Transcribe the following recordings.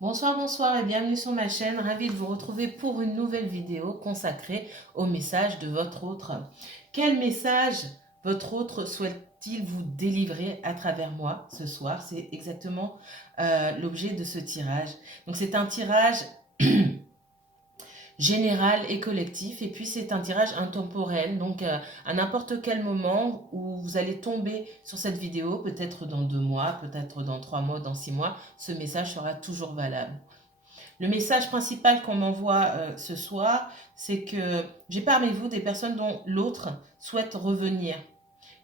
Bonsoir, bonsoir et bienvenue sur ma chaîne. Ravie de vous retrouver pour une nouvelle vidéo consacrée au message de votre autre. Quel message votre autre souhaite-t-il vous délivrer à travers moi ce soir? C'est exactement l'objet de ce tirage. Donc c'est un tirage général et collectif, et puis c'est un tirage intemporel, donc à n'importe quel moment où vous allez tomber sur cette vidéo, peut-être dans 2 mois, peut-être dans 3 mois, dans 6 mois, ce message sera toujours valable. Le message principal qu'on m'envoie ce soir, c'est que j'ai parmi vous des personnes dont l'autre souhaite revenir.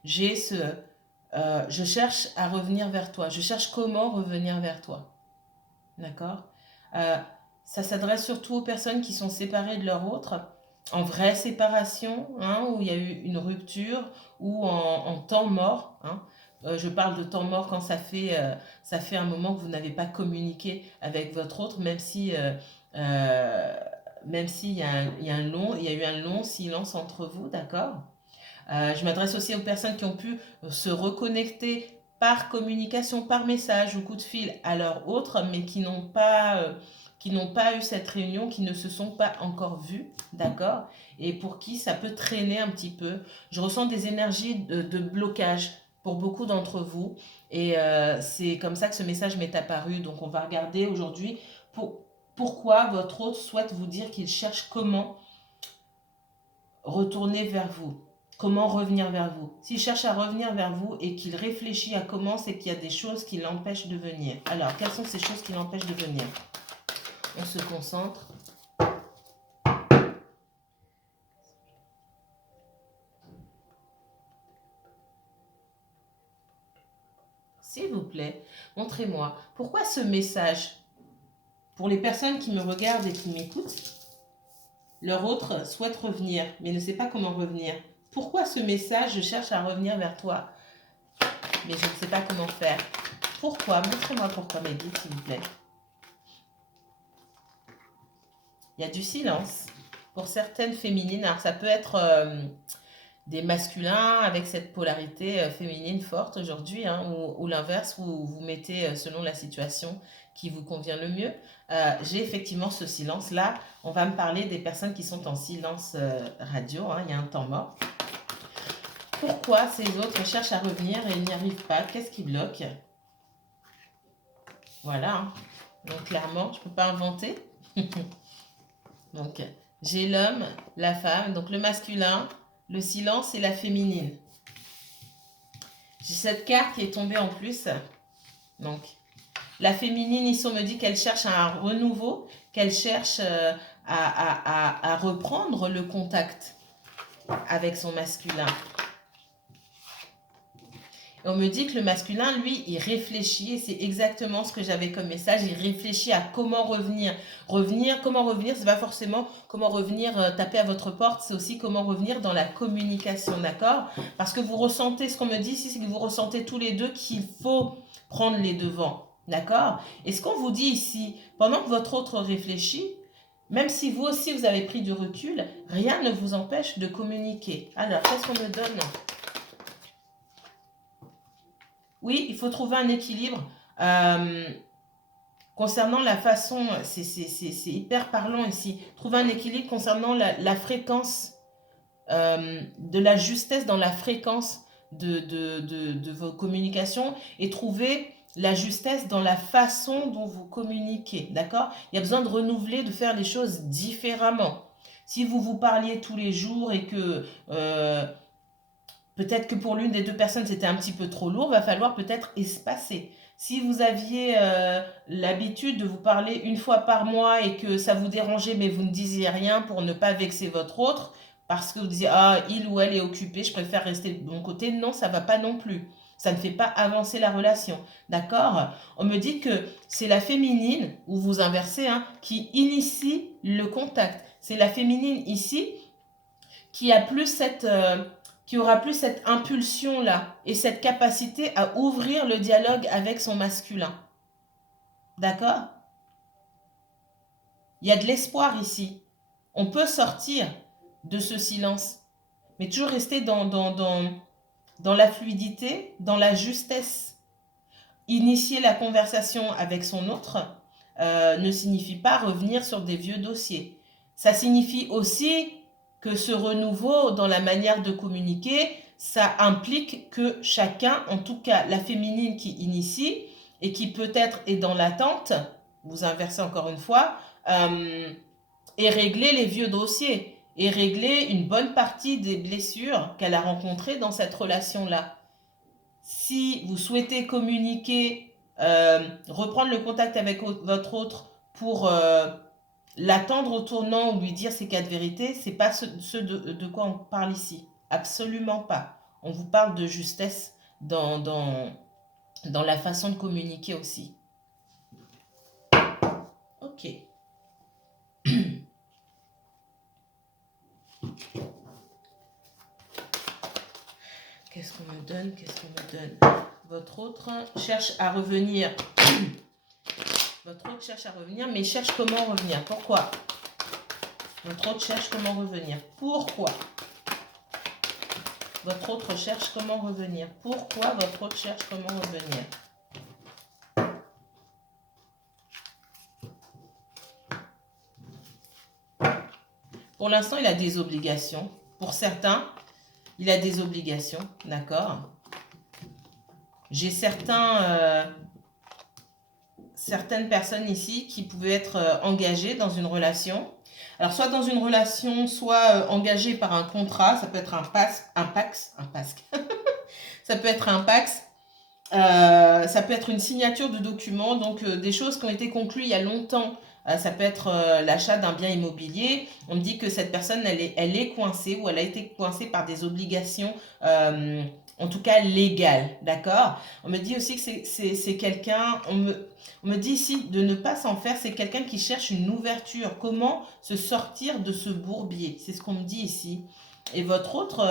Je cherche à revenir vers toi. Je cherche comment revenir vers toi. D'accord. Euh, Ça s'adresse surtout aux personnes qui sont séparées de leur autre, en vraie séparation, hein, où il y a eu une rupture, ou en temps mort. Hein. Je parle de temps mort quand ça fait un moment que vous n'avez pas communiqué avec votre autre, euh, même s'il y a, il y a eu un long silence entre vous, d'accord. Je m'adresse aussi aux personnes qui ont pu se reconnecter par communication, par message ou coup de fil à leur autre, mais qui n'ont pas eu cette réunion, qui ne se sont pas encore vus, d'accord. Et pour qui ça peut traîner un petit peu. Je ressens des énergies de blocage pour beaucoup d'entre vous. Et c'est comme ça que ce message m'est apparu. Donc on va regarder aujourd'hui pourquoi votre autre souhaite vous dire qu'il cherche comment retourner vers vous. Comment revenir vers vous? S'il cherche à revenir vers vous et qu'il réfléchit à comment, c'est qu'il y a des choses qui l'empêchent de venir. Alors, quelles sont ces choses qui l'empêchent de venir? On se concentre. S'il vous plaît, montrez-moi. Pourquoi ce message? Pour les personnes qui me regardent et qui m'écoutent, leur autre souhaite revenir, mais ne sait pas comment revenir. Pourquoi ce message? Je cherche à revenir vers toi, mais je ne sais pas comment faire. Pourquoi? Montrez-moi pourquoi, Mehdi, s'il vous plaît. Il y a du silence. Pour certaines féminines, alors ça peut être des masculins avec cette polarité féminine forte aujourd'hui, hein, ou l'inverse, où vous mettez selon la situation qui vous convient le mieux. J'ai effectivement ce silence-là. On va me parler des personnes qui sont en silence radio, hein, il y a un temps mort. Pourquoi ces autres cherchent à revenir et n'y arrivent pas? Qu'est-ce qui bloque? Voilà. Hein. Donc clairement, je ne peux pas inventer. Donc, j'ai l'homme, la femme, donc le masculin, le silence et la féminine. J'ai cette carte qui est tombée en plus. Donc, la féminine, ici, on me dit qu'elle cherche un renouveau, qu'elle cherche à reprendre le contact avec son masculin. Et on me dit que le masculin, lui, il réfléchit, et c'est exactement ce que j'avais comme message, il réfléchit à comment revenir. Comment revenir, c'est pas forcément comment revenir taper à votre porte, c'est aussi comment revenir dans la communication, d'accord? Parce que vous ressentez, ce qu'on me dit ici, c'est que vous ressentez tous les deux qu'il faut prendre les devants, d'accord? Et ce qu'on vous dit ici, pendant que votre autre réfléchit, même si vous aussi vous avez pris du recul, rien ne vous empêche de communiquer. Alors, qu'est-ce qu'on me donne? Oui, il faut trouver un équilibre. Concernant la façon, c'est hyper parlant ici, trouver un équilibre concernant la fréquence, de la justesse dans la fréquence de vos communications, et trouver la justesse dans la façon dont vous communiquez, d'accord? Il y a besoin de renouveler, de faire les choses différemment. Si vous vous parliez tous les jours et que peut-être que pour l'une des deux personnes, c'était un petit peu trop lourd, va falloir peut-être espacer. Si vous aviez l'habitude de vous parler une fois par mois et que ça vous dérangeait, mais vous ne disiez rien pour ne pas vexer votre autre, parce que vous disiez, ah, il ou elle est occupé, je préfère rester de mon côté, non, ça ne va pas non plus. Ça ne fait pas avancer la relation. D'accord? On me dit que c'est la féminine, ou vous inversez, hein, qui initie le contact. C'est la féminine ici qui a plus qui aura plus cette impulsion-là et cette capacité à ouvrir le dialogue avec son masculin. D'accord? Il y a de l'espoir ici. On peut sortir de ce silence, mais toujours rester dans la fluidité, dans la justesse. Initier la conversation avec son autre, ne signifie pas revenir sur des vieux dossiers. Ça signifie aussi que ce renouveau dans la manière de communiquer, ça implique que chacun, en tout cas la féminine qui initie et qui peut-être est dans l'attente, vous inversez encore une fois, et régler les vieux dossiers et régler une bonne partie des blessures qu'elle a rencontrées dans cette relation-là. Si vous souhaitez communiquer, reprendre le contact avec votre autre pour l'attendre au tournant ou lui dire ses quatre vérités, c'est pas ce de quoi on parle ici. Absolument pas. On vous parle de justesse dans la façon de communiquer aussi. Ok. Qu'est-ce qu'on me donne? Qu'est-ce qu'on me donne? Votre autre cherche à revenir. Votre autre cherche à revenir, mais cherche comment revenir. Pourquoi? Votre autre cherche comment revenir. Pourquoi? Votre autre cherche comment revenir. Pourquoi votre autre cherche comment revenir? Pour l'instant, il a des obligations. Pour certains, il a des obligations, d'accord? J'ai certaines personnes ici qui pouvaient être engagées dans une relation. Alors, soit dans une relation, soit engagées par un contrat. Ça peut être un PAX. Ça peut être un PAX. Ça peut être une signature de documents. Donc, des choses qui ont été conclues il y a longtemps. Ça peut être l'achat d'un bien immobilier. On me dit que cette personne, elle est coincée ou elle a été coincée par des obligations, en tout cas légales, d'accord? On me dit aussi que c'est quelqu'un, on me dit ici de ne pas s'en faire, c'est quelqu'un qui cherche une ouverture. Comment se sortir de ce bourbier? C'est ce qu'on me dit ici. Et votre autre...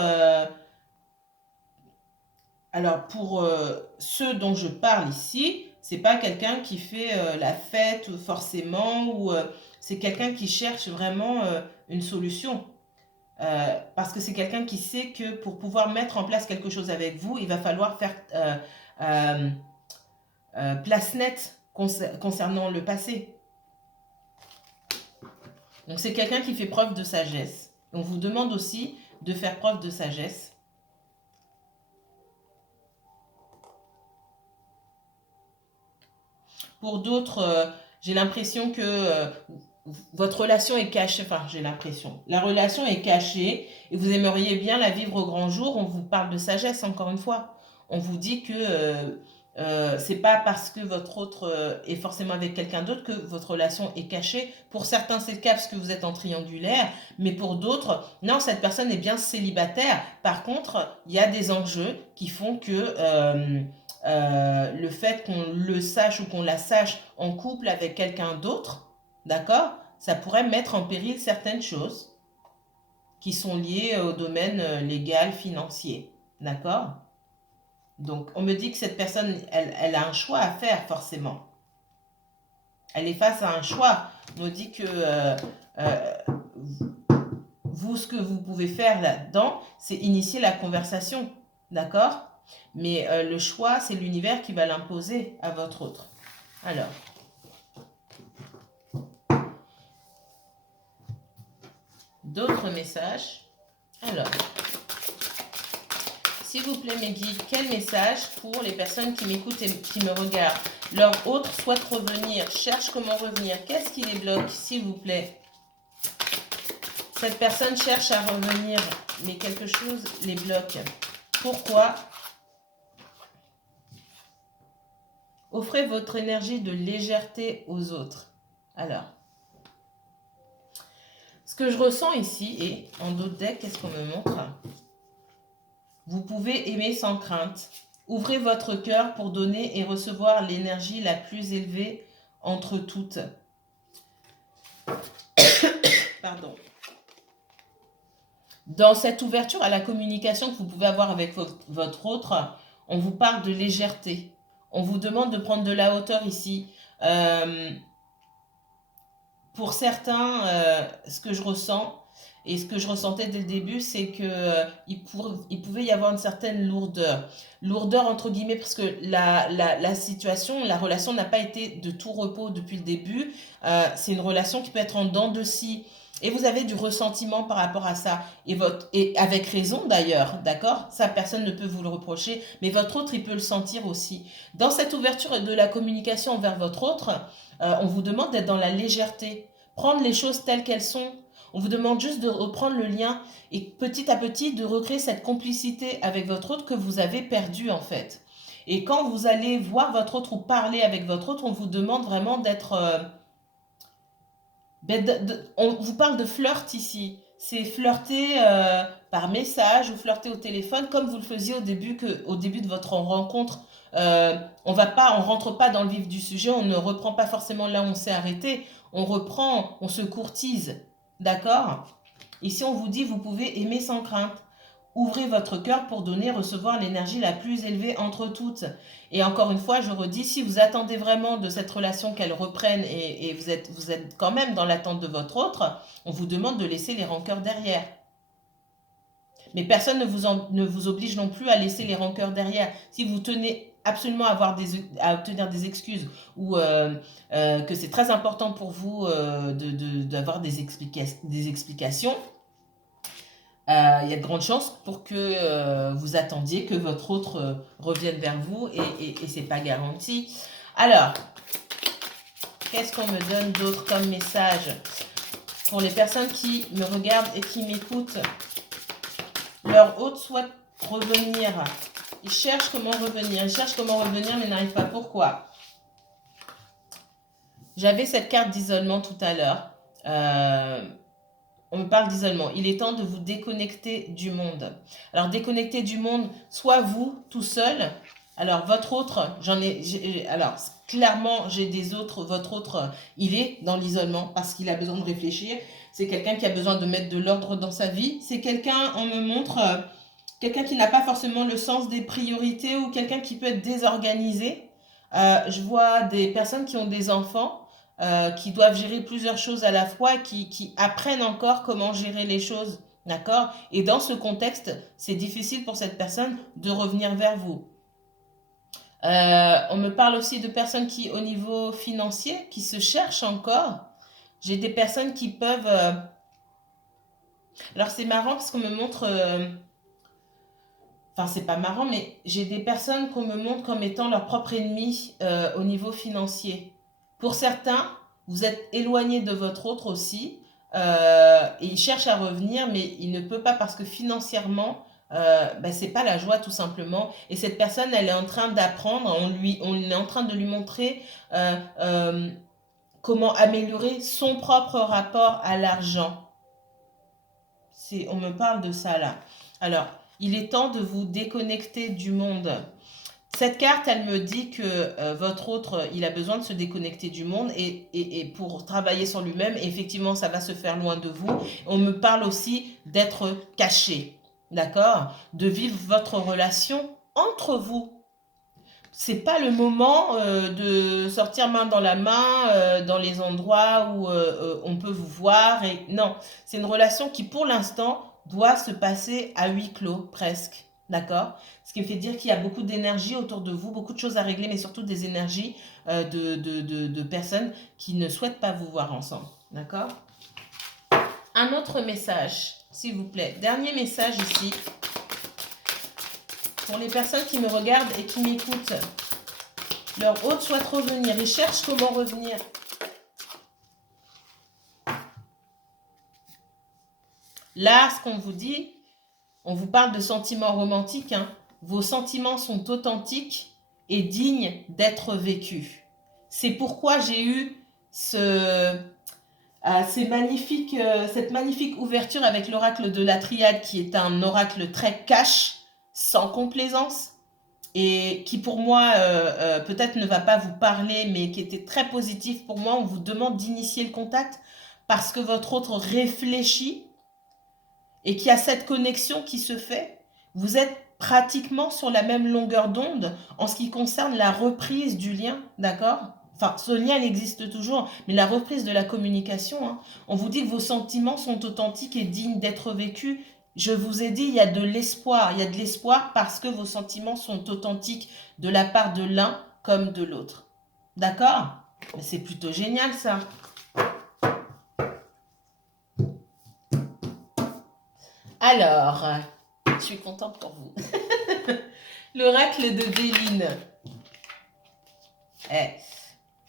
alors, pour ceux dont je parle ici, c'est pas quelqu'un qui fait la fête forcément, ou c'est quelqu'un qui cherche vraiment une solution. Parce que c'est quelqu'un qui sait que pour pouvoir mettre en place quelque chose avec vous, il va falloir faire place nette concernant le passé. Donc c'est quelqu'un qui fait preuve de sagesse. On vous demande aussi de faire preuve de sagesse. Pour d'autres, j'ai l'impression que votre relation est cachée. Enfin, j'ai l'impression. La relation est cachée et vous aimeriez bien la vivre au grand jour. On vous parle de sagesse, encore une fois. On vous dit que c'est pas parce que votre autre est forcément avec quelqu'un d'autre que votre relation est cachée. Pour certains, c'est le cas parce que vous êtes en triangulaire. Mais pour d'autres, non, cette personne est bien célibataire. Par contre, il y a des enjeux qui font que... le fait qu'on le sache ou qu'on la sache en couple avec quelqu'un d'autre, d'accord, ça pourrait mettre en péril certaines choses qui sont liées au domaine légal, financier, d'accord? Donc, on me dit que cette personne, elle a un choix à faire, forcément. Elle est face à un choix. On me dit que vous, ce que vous pouvez faire là-dedans, c'est initier la conversation, d'accord? Mais le choix, c'est l'univers qui va l'imposer à votre autre. Alors. D'autres messages. Alors. S'il vous plaît, mes guides, quel message pour les personnes qui m'écoutent et qui me regardent? Leur autre souhaite revenir, cherche comment revenir. Qu'est-ce qui les bloque, s'il vous plaît? Cette personne cherche à revenir, mais quelque chose les bloque. Pourquoi? Offrez votre énergie de légèreté aux autres. Alors, ce que je ressens ici, et en d'autres decks, qu'est-ce qu'on me montre? Vous pouvez aimer sans crainte. Ouvrez votre cœur pour donner et recevoir l'énergie la plus élevée entre toutes. Pardon. Dans cette ouverture à la communication que vous pouvez avoir avec votre autre, on vous parle de légèreté. On vous demande de prendre de la hauteur ici. Pour certains, ce que je ressens, Et ce que je ressentais dès le début, c'est que il pouvait y avoir une certaine lourdeur. Lourdeur entre guillemets, parce que la situation, la relation n'a pas été de tout repos depuis le début. C'est une relation qui peut être en dents de scie. Et vous avez du ressentiment par rapport à ça. Et avec raison d'ailleurs, d'accord? Ça, personne ne peut vous le reprocher. Mais votre autre, il peut le sentir aussi. Dans cette ouverture de la communication envers votre autre, on vous demande d'être dans la légèreté. Prendre les choses telles qu'elles sont. On vous demande juste de reprendre le lien et petit à petit de recréer cette complicité avec votre autre que vous avez perdue en fait. Et quand vous allez voir votre autre ou parler avec votre autre, on vous demande vraiment d'être... on vous parle de flirt ici. C'est flirter par message ou flirter au téléphone comme vous le faisiez au début de votre rencontre. On rentre pas dans le vif du sujet, on ne reprend pas forcément là où on s'est arrêté. On reprend, on se courtise. D'accord? Ici, on vous dit, vous pouvez aimer sans crainte. Ouvrez votre cœur pour donner, recevoir l'énergie la plus élevée entre toutes. Et encore une fois, je redis, si vous attendez vraiment de cette relation qu'elle reprenne et vous êtes quand même dans l'attente de votre autre, on vous demande de laisser les rancœurs derrière. Mais personne ne vous oblige non plus à laisser les rancœurs derrière. Si vous tenez absolument à obtenir des excuses ou que c'est très important pour vous d'avoir des explications, il y a de grandes chances pour que vous attendiez que votre autre revienne vers vous et c'est pas garanti. Alors, qu'est-ce qu'on me donne d'autre comme message pour les personnes qui me regardent et qui m'écoutent? Leur hôte souhaite revenir. Ils cherchent comment revenir, mais n'arrivent pas. Pourquoi? J'avais cette carte d'isolement tout à l'heure. On me parle d'isolement. Il est temps de vous déconnecter du monde. Alors, déconnecter du monde, soit vous, tout seul. Alors, votre autre, alors, clairement, j'ai des autres. Votre autre, il est dans l'isolement parce qu'il a besoin de réfléchir. C'est quelqu'un qui a besoin de mettre de l'ordre dans sa vie. C'est quelqu'un, on me montre, quelqu'un qui n'a pas forcément le sens des priorités ou quelqu'un qui peut être désorganisé. Je vois des personnes qui ont des enfants. Qui doivent gérer plusieurs choses à la fois, qui apprennent encore comment gérer les choses, d'accord? Et dans ce contexte, c'est difficile pour cette personne de revenir vers vous. On me parle aussi de personnes qui, au niveau financier, qui se cherchent encore. J'ai des personnes qui peuvent... Alors c'est marrant parce qu'on me montre... Enfin, c'est pas marrant, mais j'ai des personnes qu'on me montre comme étant leur propre ennemi au niveau financier. Pour certains, vous êtes éloigné de votre autre aussi, et il cherche à revenir, mais il ne peut pas parce que financièrement, c'est pas la joie tout simplement. Et cette personne, elle est en train d'apprendre, on est en train de lui montrer comment améliorer son propre rapport à l'argent. On me parle de ça là. Alors, il est temps de vous déconnecter du monde. Cette carte, elle me dit que votre autre, il a besoin de se déconnecter du monde et pour travailler sur lui-même. Effectivement, ça va se faire loin de vous. On me parle aussi d'être caché, d'accord? De vivre votre relation entre vous. C'est pas le moment de sortir main dans la main dans les endroits où on peut vous voir. Non, c'est une relation qui, pour l'instant, doit se passer à huis clos, presque. D'accord? Ce qui me fait dire qu'il y a beaucoup d'énergie autour de vous, beaucoup de choses à régler, mais surtout des énergies de personnes qui ne souhaitent pas vous voir ensemble. D'accord? Un autre message, s'il vous plaît. Dernier message ici. Pour les personnes qui me regardent et qui m'écoutent, leur hôte souhaite revenir. Ils cherchent comment revenir. Là, ce qu'on vous dit, on vous parle de sentiments romantiques. Hein. Vos sentiments sont authentiques et dignes d'être vécus. C'est pourquoi j'ai eu cette magnifique ouverture avec l'oracle de la Triade, qui est un oracle très cash, sans complaisance, et qui pour moi peut-être ne va pas vous parler, mais qui était très positif pour moi. On vous demande d'initier le contact parce que votre autre réfléchit et qu'il y a cette connexion qui se fait. Vous êtes pratiquement sur la même longueur d'onde en ce qui concerne la reprise du lien, d'accord? Enfin, ce lien, il existe toujours, mais la reprise de la communication, hein, on vous dit que vos sentiments sont authentiques et dignes d'être vécus. Je vous ai dit, il y a de l'espoir. Il y a de l'espoir parce que vos sentiments sont authentiques de la part de l'un comme de l'autre. D'accord? C'est plutôt génial, ça. Alors, je suis contente pour vous. L'oracle de Béline.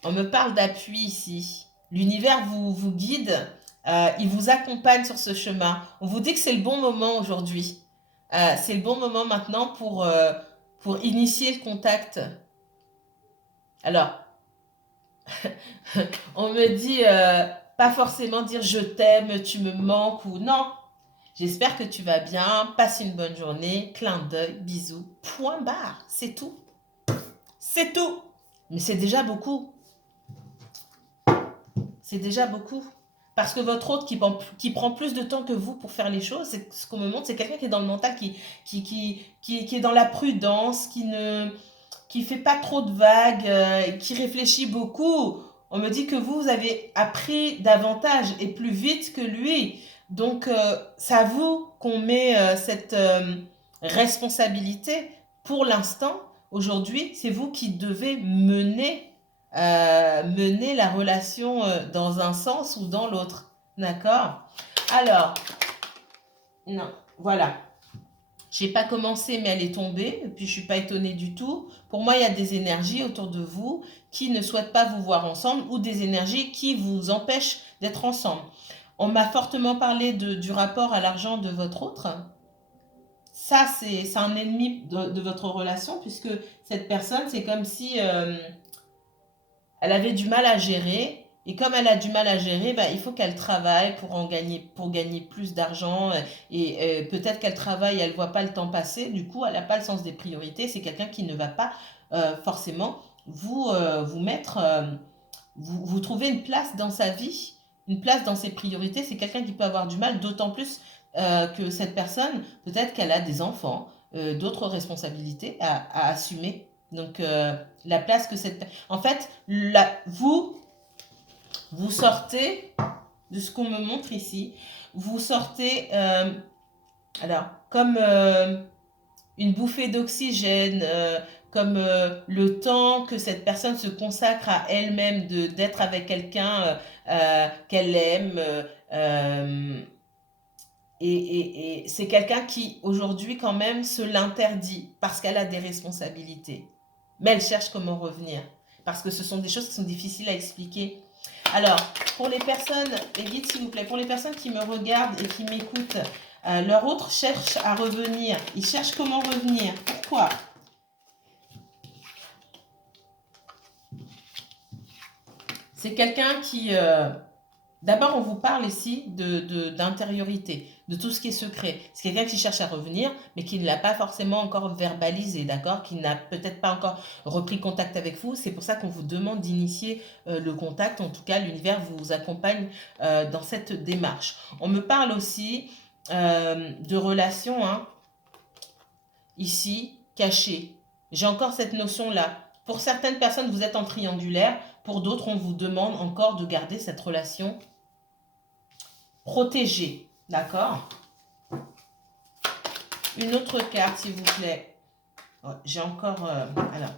On me parle d'appui ici. L'univers vous guide, il vous accompagne sur ce chemin. On vous dit que c'est le bon moment aujourd'hui. C'est le bon moment maintenant pour initier le contact. Alors, on me dit pas forcément dire je t'aime, tu me manques ou non. J'espère que tu vas bien, passe une bonne journée, clin d'œil, bisous, point barre, c'est tout. C'est tout. Mais c'est déjà beaucoup. C'est déjà beaucoup. Parce que votre autre qui prend plus de temps que vous pour faire les choses, c'est ce qu'on me montre, c'est quelqu'un qui est dans le mental, qui est dans la prudence, qui fait pas trop de vagues, qui réfléchit beaucoup. On me dit que vous avez appris davantage et plus vite que lui. Donc, c'est à vous qu'on met cette responsabilité. Pour l'instant, aujourd'hui, c'est vous qui devez mener la relation dans un sens ou dans l'autre. D'accord? Alors, non, voilà. J'ai pas commencé, mais elle est tombée. Et puis, je suis pas étonnée du tout. Pour moi, il y a des énergies autour de vous qui ne souhaitent pas vous voir ensemble ou des énergies qui vous empêchent d'être ensemble. On m'a fortement parlé du rapport à l'argent de votre autre. Ça, c'est un ennemi de votre relation puisque cette personne, c'est comme si elle avait du mal à gérer. Et comme elle a du mal à gérer, bah, il faut qu'elle travaille pour gagner plus d'argent. Et peut-être qu'elle travaille, elle ne voit pas le temps passer. Du coup, elle n'a pas le sens des priorités. C'est quelqu'un qui ne va pas forcément vous mettre, vous trouver une place dans sa vie, une place dans ses priorités. C'est quelqu'un qui peut avoir du mal, d'autant plus que cette personne, peut-être qu'elle a des enfants, d'autres responsabilités à assumer. Donc, la place que cette... En fait, vous sortez de ce qu'on me montre ici. Vous sortez, alors, comme une bouffée d'oxygène, comme le temps que cette personne se consacre à elle-même, d'être avec quelqu'un qu'elle aime. Et c'est quelqu'un qui, aujourd'hui, quand même, se l'interdit parce qu'elle a des responsabilités. Mais elle cherche comment revenir. Parce que ce sont des choses qui sont difficiles à expliquer. Alors, pour les personnes, les guides, s'il vous plaît, pour les personnes qui me regardent et qui m'écoutent, leur autre cherche à revenir. Il cherche comment revenir. Pourquoi? C'est quelqu'un qui... D'abord, on vous parle ici d'intériorité, de tout ce qui est secret. C'est quelqu'un qui cherche à revenir, mais qui ne l'a pas forcément encore verbalisé, d'accord? Qui n'a peut-être pas encore repris contact avec vous. C'est pour ça qu'on vous demande d'initier le contact. En tout cas, l'univers vous accompagne dans cette démarche. On me parle aussi de relations, hein, ici, cachées. J'ai encore cette notion-là. Pour certaines personnes, vous êtes en triangulaire. Pour d'autres, on vous demande encore de garder cette relation protégée. D'accord? Une autre carte, s'il vous plaît. Oh, j'ai encore... alors.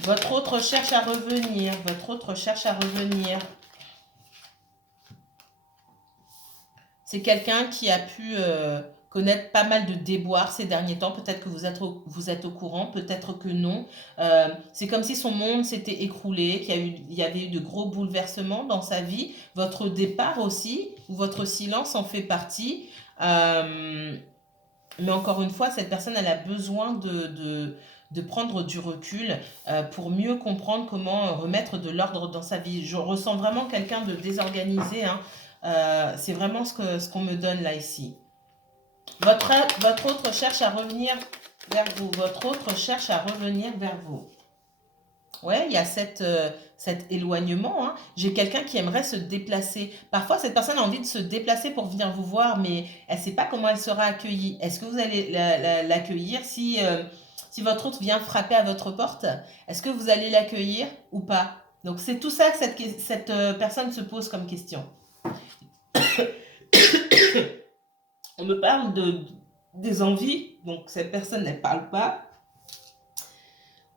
Votre autre cherche à revenir. Votre autre cherche à revenir. C'est quelqu'un qui a pu connaître pas mal de déboires ces derniers temps. Peut-être que vous êtes au courant, peut-être que non. C'est comme si son monde s'était écroulé, qu'il y avait eu de gros bouleversements dans sa vie. Votre départ aussi, ou votre silence en fait partie. Mais encore une fois, cette personne, elle a besoin de prendre du recul pour mieux comprendre comment remettre de l'ordre dans sa vie. Je ressens vraiment quelqu'un de désorganisé, hein. C'est vraiment ce qu'on me donne là ici. Votre autre cherche à revenir vers vous. Votre autre cherche à revenir vers vous. Ouais, il y a cet éloignement, hein. J'ai quelqu'un qui aimerait se déplacer. Parfois, cette personne a envie de se déplacer pour venir vous voir, mais elle ne sait pas comment elle sera accueillie. Est-ce que vous allez l'accueillir si si votre autre vient frapper à votre porte, est-ce que vous allez l'accueillir ou pas? Donc c'est tout ça que cette personne se pose comme question. On me parle des envies, donc cette personne ne parle pas.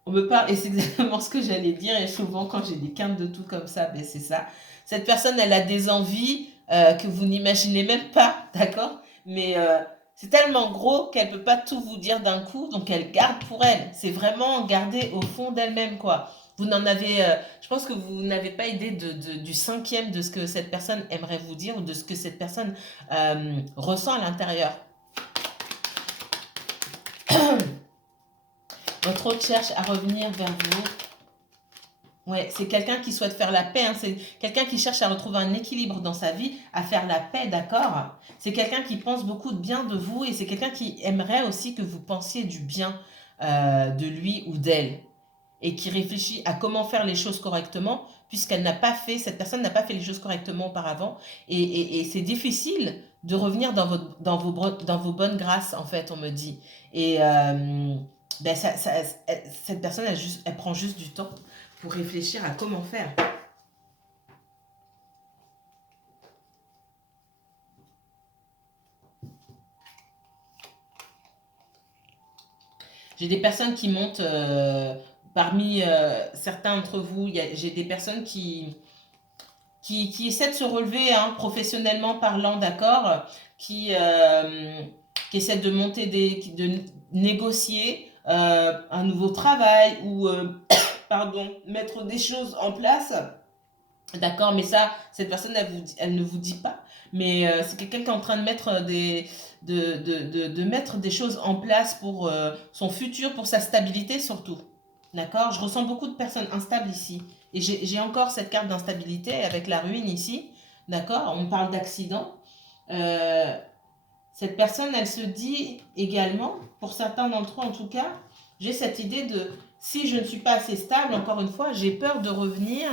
On me parle, et c'est exactement ce que j'allais dire, et souvent quand j'ai des quintes de tout comme ça, ben c'est ça. Cette personne, elle a des envies que vous n'imaginez même pas, d'accord? Mais c'est tellement gros qu'elle ne peut pas tout vous dire d'un coup, donc elle garde pour elle. C'est vraiment garder au fond d'elle-même, quoi. Vous n'en avez, je pense que vous n'avez pas idée du cinquième de ce que cette personne aimerait vous dire ou de ce que cette personne ressent à l'intérieur. Votre autre cherche à revenir vers vous. Ouais, c'est quelqu'un qui souhaite faire la paix. Hein. C'est quelqu'un qui cherche à retrouver un équilibre dans sa vie, à faire la paix, d'accord? C'est quelqu'un qui pense beaucoup de bien de vous et c'est quelqu'un qui aimerait aussi que vous pensiez du bien de lui ou d'elle et qui réfléchit à comment faire les choses correctement puisqu'elle n'a pas fait, cette personne n'a pas fait les choses correctement auparavant et c'est difficile de revenir dans vos bonnes grâces, en fait, on me dit. Et ben cette personne, elle prend juste du temps pour réfléchir à comment faire. J'ai des personnes qui montent parmi certains d'entre vous. J'ai des personnes qui essaient de se relever hein, professionnellement parlant, d'accord, qui essaient de monter de négocier un nouveau travail ou pardon, mettre des choses en place. D'accord, mais ça, cette personne, elle ne vous dit pas. Mais c'est quelqu'un qui est en train de mettre mettre des choses en place pour son futur, pour sa stabilité surtout. D'accord, je ressens beaucoup de personnes instables ici. Et j'ai encore cette carte d'instabilité avec la ruine ici. D'accord, on parle d'accident. Euh, cette personne, elle se dit également, pour certains d'entre eux en tout cas, j'ai cette idée de si je ne suis pas assez stable, encore une fois, j'ai peur de revenir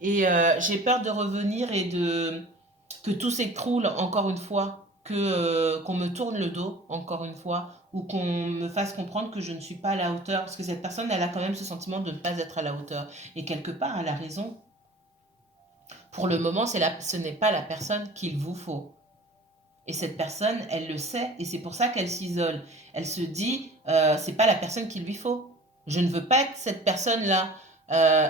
et j'ai peur de revenir et que tout s'écroule encore une fois, qu'on me tourne le dos encore une fois ou qu'on me fasse comprendre que je ne suis pas à la hauteur parce que cette personne, elle a quand même ce sentiment de ne pas être à la hauteur et quelque part, elle a raison. Pour le moment, ce n'est pas la personne qu'il vous faut. Et cette personne, elle le sait, et c'est pour ça qu'elle s'isole. Elle se dit, c'est pas la personne qu'il lui faut. Je ne veux pas être cette personne-là.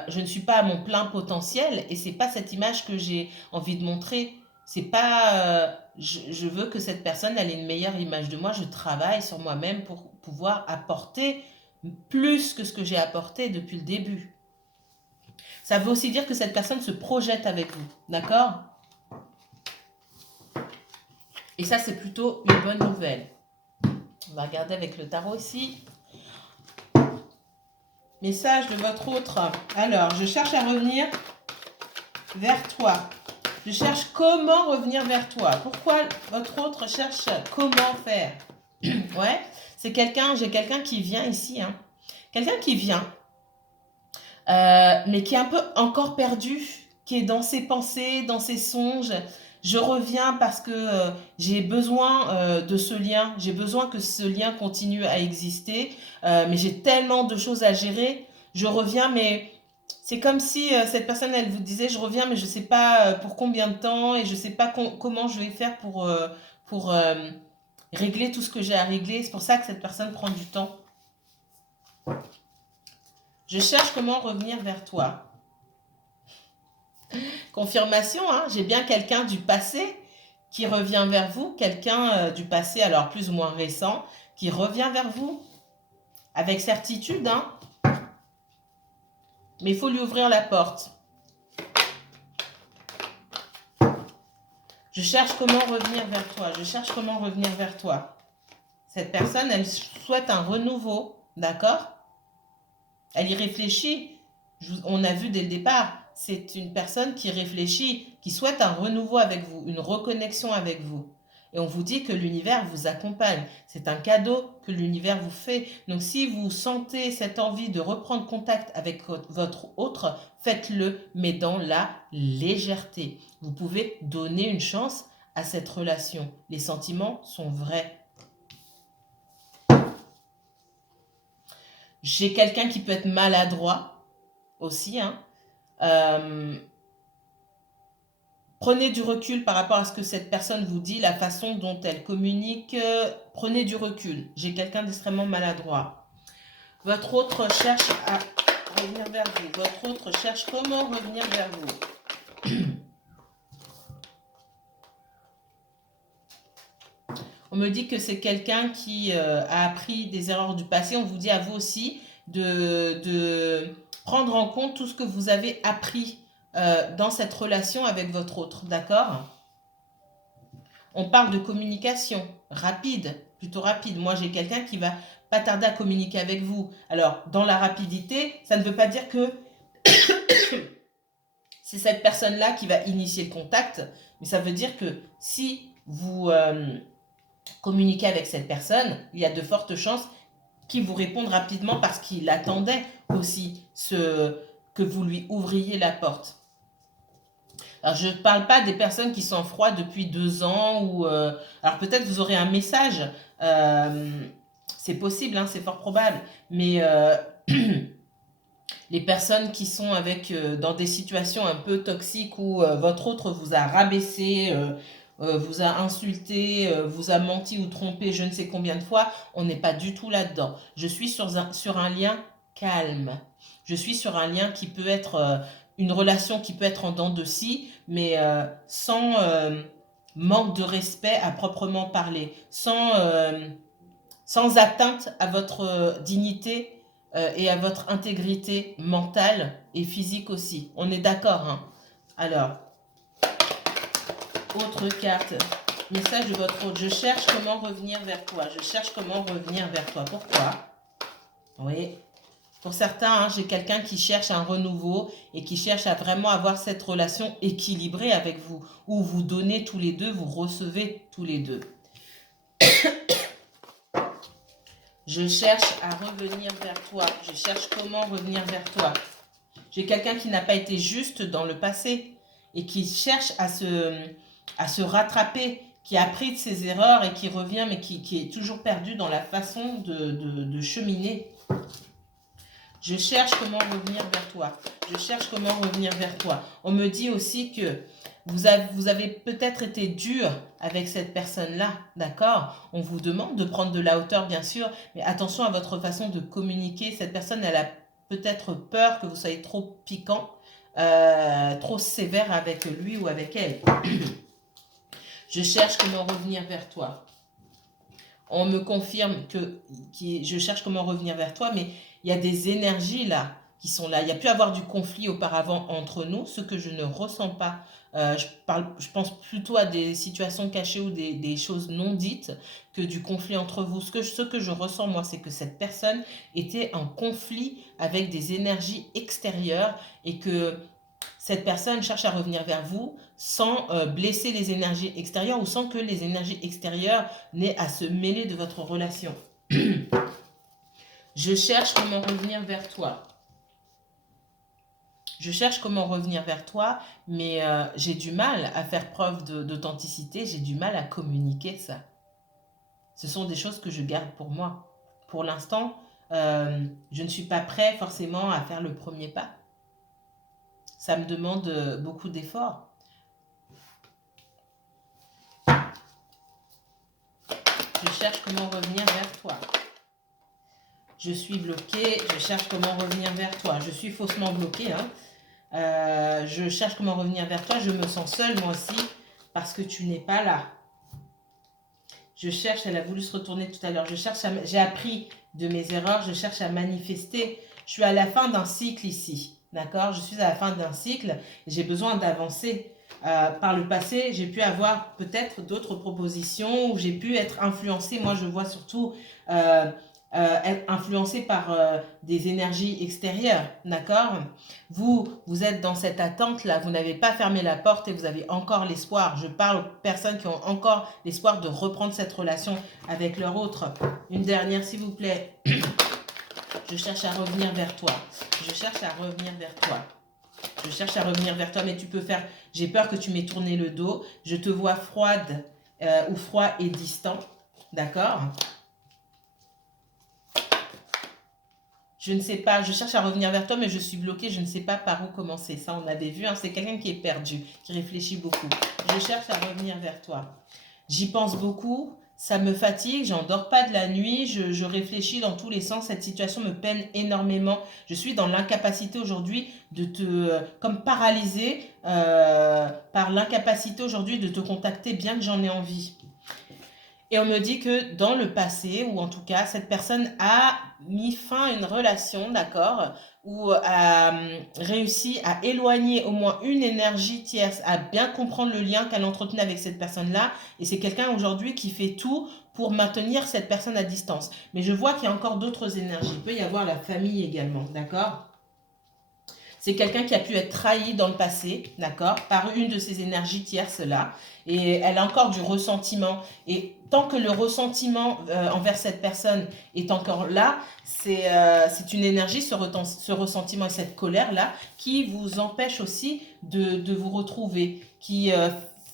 Je ne suis pas à mon plein potentiel, et c'est pas cette image que j'ai envie de montrer. C'est pas, je veux que cette personne elle ait une meilleure image de moi. Je travaille sur moi-même pour pouvoir apporter plus que ce que j'ai apporté depuis le début. Ça veut aussi dire que cette personne se projette avec vous, d'accord? Et ça, c'est plutôt une bonne nouvelle. On va regarder avec le tarot ici. Message de votre autre. Alors, je cherche à revenir vers toi. Je cherche comment revenir vers toi. Pourquoi votre autre cherche comment faire? Ouais, c'est quelqu'un, j'ai quelqu'un qui vient ici. Hein. Quelqu'un qui vient, mais qui est un peu encore perdu, qui est dans ses pensées, dans ses songes. Je reviens parce que j'ai besoin de ce lien, j'ai besoin que ce lien continue à exister, mais j'ai tellement de choses à gérer. Je reviens, mais c'est comme si cette personne, elle vous disait, je reviens, mais je ne sais pas pour combien de temps et je ne sais pas comment je vais faire pour régler tout ce que j'ai à régler. C'est pour ça que cette personne prend du temps. Je cherche comment revenir vers toi. Confirmation, hein, j'ai bien quelqu'un du passé qui revient vers vous, quelqu'un du passé, alors plus ou moins récent, qui revient vers vous avec certitude, hein, mais il faut lui ouvrir la porte. Je cherche comment revenir vers toi, je cherche comment revenir vers toi. Cette personne, elle souhaite un renouveau, d'accord? Elle y réfléchit. On a vu dès le départ, c'est une personne qui réfléchit, qui souhaite un renouveau avec vous, une reconnexion avec vous. Et on vous dit que l'univers vous accompagne. C'est un cadeau que l'univers vous fait. Donc si vous sentez cette envie de reprendre contact avec votre autre, faites-le, mais dans la légèreté. Vous pouvez donner une chance à cette relation. Les sentiments sont vrais. J'ai quelqu'un qui peut être maladroit aussi, hein. Prenez du recul par rapport à ce que cette personne vous dit, la façon dont elle communique. Prenez du recul. J'ai quelqu'un d'extrêmement maladroit. Votre autre cherche à revenir vers vous. Votre autre cherche comment revenir vers vous. On me dit que c'est quelqu'un qui a appris des erreurs du passé. On vous dit à vous aussi de prendre en compte tout ce que vous avez appris dans cette relation avec votre autre, d'accord? On parle de communication rapide, plutôt rapide. Moi, j'ai quelqu'un qui va pas tarder à communiquer avec vous. Alors, dans la rapidité, ça ne veut pas dire que c'est cette personne-là qui va initier le contact, mais ça veut dire que si vous communiquez avec cette personne, il y a de fortes chances qu'il vous réponde rapidement parce qu'il attendait aussi que vous lui ouvriez la porte. Alors, je ne parle pas des personnes qui sont froides depuis 2 ans ou... alors, peut-être vous aurez un message. C'est possible, hein, c'est fort probable. Mais les personnes qui sont dans des situations un peu toxiques où votre autre vous a rabaissé, vous a insulté, vous a menti ou trompé je ne sais combien de fois, on n'est pas du tout là-dedans. Je suis sur un lien calme. Je suis sur un lien qui peut être une relation qui peut être en dents de scie, mais sans manque de respect à proprement parler, sans atteinte à votre dignité et à votre intégrité mentale et physique aussi. On est d'accord, hein? Alors, autre carte. Message de votre hôte. Je cherche comment revenir vers toi. Je cherche comment revenir vers toi. Pourquoi? Oui. Pour certains, hein, j'ai quelqu'un qui cherche un renouveau et qui cherche à vraiment avoir cette relation équilibrée avec vous, où vous donnez tous les deux, vous recevez tous les deux. Je cherche à revenir vers toi. Je cherche comment revenir vers toi. J'ai quelqu'un qui n'a pas été juste dans le passé et qui cherche à se rattraper, qui a appris de ses erreurs et qui revient, mais qui est toujours perdu dans la façon de cheminer. Je cherche comment revenir vers toi. Je cherche comment revenir vers toi. On me dit aussi que vous avez peut-être été dur avec cette personne-là, d'accord? On vous demande de prendre de la hauteur, bien sûr, mais attention à votre façon de communiquer. Cette personne, elle a peut-être peur que vous soyez trop piquant, trop sévère avec lui ou avec elle. Je cherche comment revenir vers toi. On me confirme que je cherche comment revenir vers toi, mais il y a des énergies là qui sont là. Il y a pu avoir du conflit auparavant entre nous, ce que je ne ressens pas. Je pense plutôt à des situations cachées ou des choses non dites que du conflit entre vous. Ce que je ressens, moi, c'est que cette personne était en conflit avec des énergies extérieures et que cette personne cherche à revenir vers vous sans blesser les énergies extérieures ou sans que les énergies extérieures n'aient à se mêler de votre relation. Je cherche comment revenir vers toi. Je cherche comment revenir vers toi, mais j'ai du mal à faire preuve d'authenticité, j'ai du mal à communiquer ça. Ce sont des choses que je garde pour moi. Pour l'instant, je ne suis pas prêt forcément à faire le premier pas. Ça me demande beaucoup d'efforts. Je cherche comment revenir vers toi. Je suis bloquée, je cherche comment revenir vers toi. Je suis faussement bloquée, hein. Je cherche comment revenir vers toi. Je me sens seule, moi aussi, parce que tu n'es pas là. Je cherche, elle a voulu se retourner tout à l'heure. J'ai appris de mes erreurs, je cherche à manifester. Je suis à la fin d'un cycle ici, d'accord? Je suis à la fin d'un cycle, j'ai besoin d'avancer. Par le passé, j'ai pu avoir peut-être d'autres propositions où j'ai pu être influencée. Moi, je vois surtout être influencée par des énergies extérieures, d'accord? Vous êtes dans cette attente-là, vous n'avez pas fermé la porte et vous avez encore l'espoir. Je parle aux personnes qui ont encore l'espoir de reprendre cette relation avec leur autre. Une dernière, s'il vous plaît. Je cherche à revenir vers toi. Je cherche à revenir vers toi. Je cherche à revenir vers toi, mais tu peux faire... J'ai peur que tu m'aies tourné le dos. Je te vois froide ou froid et distant. D'accord? Je ne sais pas, je cherche à revenir vers toi, mais je suis bloquée, je ne sais pas par où commencer. Ça, on avait vu, hein, c'est quelqu'un qui est perdu, qui réfléchit beaucoup. Je cherche à revenir vers toi. J'y pense beaucoup, ça me fatigue, j'en dors pas de la nuit, je réfléchis dans tous les sens, cette situation me peine énormément. Je suis dans l'incapacité aujourd'hui de te, comme paralysée par l'incapacité aujourd'hui de te contacter bien que j'en ai envie. Et on me dit que dans le passé, ou en tout cas, cette personne a mis fin à une relation, d'accord, ou a réussi à éloigner au moins une énergie tierce, à bien comprendre le lien qu'elle entretenait avec cette personne-là. Et c'est quelqu'un aujourd'hui qui fait tout pour maintenir cette personne à distance. Mais je vois qu'il y a encore d'autres énergies. Il peut y avoir la famille également, d'accord? C'est quelqu'un qui a pu être trahi dans le passé, d'accord, par une de ces énergies tierces-là. Et elle a encore du ressentiment. Et tant que le ressentiment envers cette personne est encore là, c'est une énergie, ce ressentiment et cette colère-là, qui vous empêche aussi de vous retrouver, qui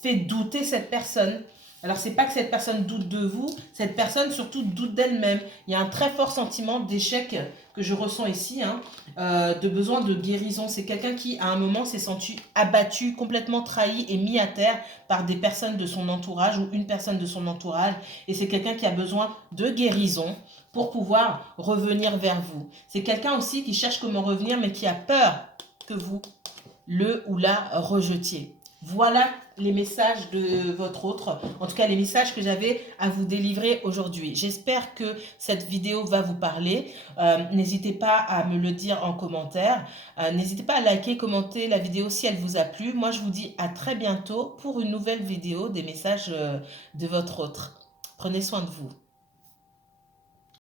fait douter cette personne. Alors, c'est pas que cette personne doute de vous, cette personne surtout doute d'elle-même. Il y a un très fort sentiment d'échec que je ressens ici, hein, de besoin de guérison. C'est quelqu'un qui, à un moment, s'est senti abattu, complètement trahi et mis à terre par des personnes de son entourage ou une personne de son entourage. Et c'est quelqu'un qui a besoin de guérison pour pouvoir revenir vers vous. C'est quelqu'un aussi qui cherche comment revenir, mais qui a peur que vous le ou la rejetiez. Voilà les messages de votre autre, en tout cas les messages que j'avais à vous délivrer aujourd'hui. J'espère que cette vidéo va vous parler. N'hésitez pas à me le dire en commentaire. N'hésitez pas à liker, commenter la vidéo si elle vous a plu. Moi, je vous dis à très bientôt pour une nouvelle vidéo des messages de votre autre. Prenez soin de vous.